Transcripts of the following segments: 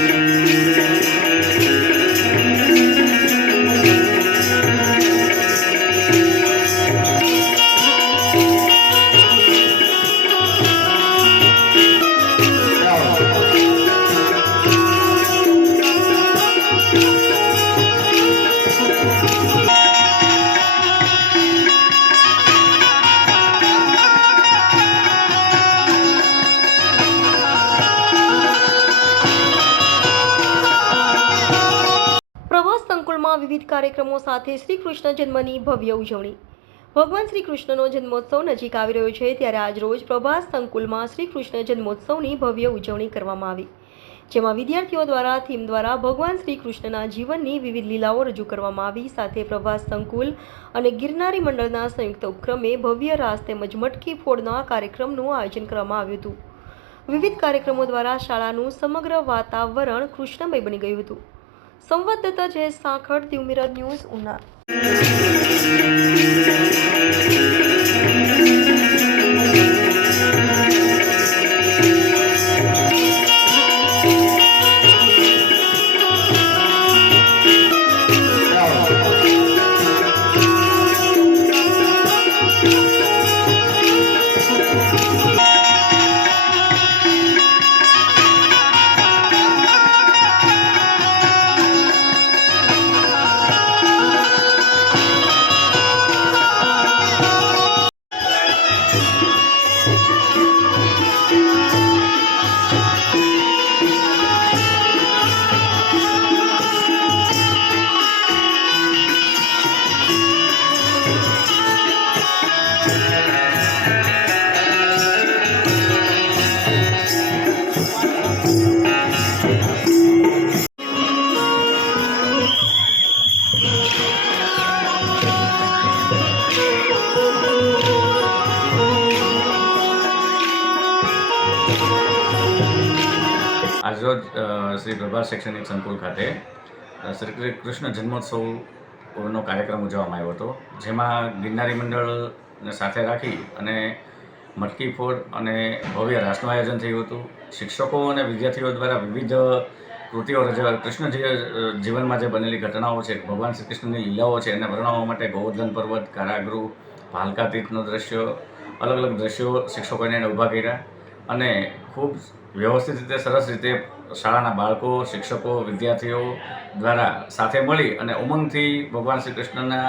Yeah. સંકુલમાં વિવિધ કાર્યક્રમો સાથે શ્રી કૃષ્ણ જન્મની ભવ્ય ઉજવણી. ભગવાન શ્રી કૃષ્ણનો જન્મોત્સવ નજીક આવી રહ્યો છે ત્યારે આજ રોજ પ્રભાસ સંકુલમાં શ્રી કૃષ્ણ જન્મોત્સવની ભવ્ય ઉજવણી કરવામાં આવી. જેમાં વિદ્યાર્થીઓ દ્વારા થીમ દ્વારા ભગવાન શ્રી કૃષ્ણના જીવનની વિવિધ લીલાઓ રજૂ કરવામાં આવી. સાથે પ્રભાસ સંકુલ અને ગિરનારી મંડળના સંયુક્ત ઉપક્રમે ભવ્ય રાસ તેમજ મટકી ફોડના કાર્યક્રમનું આયોજન કરવામાં આવ્યું હતું. વિવિધ કાર્યક્રમો દ્વારા શાળાનું સમગ્ર વાતાવરણ કૃષ્ણમય બની ગયું હતું. સંવાદદાતા જયેશ સાખડ દીવ ન્યૂઝ ઉના આજરોજ શ્રી પ્રભાસ શૈક્ષણિક સંકુલ ખાતે શ્રી કૃષ્ણ જન્મોત્સવનો કાર્યક્રમ ઉજવવામાં આવ્યો હતો, જેમાં ગિરનારી મંડળને સાથે રાખી અને મટકી ફોડ અને ભવ્ય રાસનું આયોજન થયું હતું. શિક્ષકો અને વિદ્યાર્થીઓ દ્વારા વિવિધ કૃતિઓ રજવા કૃષ્ણ જે જીવનમાં જે બનેલી ઘટનાઓ છે, ભગવાન શ્રી કૃષ્ણની લીલાઓ છે, એને વર્ણવવા માટે ગોવર્ધન પર્વત, કારાગૃહ, ભાલકા તીર્થનો દ્રશ્યો, અલગ અલગ દ્રશ્યો શિક્ષકોને એને ઊભા કર્યા અને ખૂબ વ્યવસ્થિત રીતે, સરસ રીતે શાળાના બાળકો, શિક્ષકો, વિદ્યાર્થીઓ દ્વારા સાથે મળી અને ઉમંગથી ભગવાન શ્રી કૃષ્ણના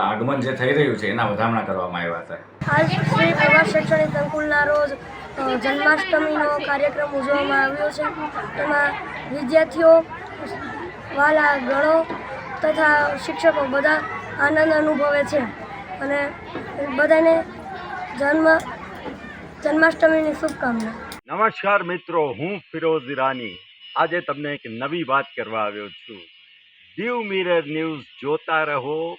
આગમન જે થઈ રહ્યું છે, એના વધામણા કરવામાં આવ્યા હતા. શૈક્ષણિક સંકુલના રોજ જન્માષ્ટમીનો કાર્યક્રમ ઉજવવામાં આવ્યો છે. એમાં વિદ્યાર્થીઓ, વાલા, ગણો તથા શિક્ષકો બધા આનંદ અનુભવે છે. અને બધાને જન્મ, જન્માષ્ટમીની શુભકામના. નમસ્કાર મિત્રો, હું ફિરોઝ ઈરાની. આજે તમને એક નવી વાત કરવા આવ્યો છું. દીવ મિરર ન્યૂઝ જોતા રહો.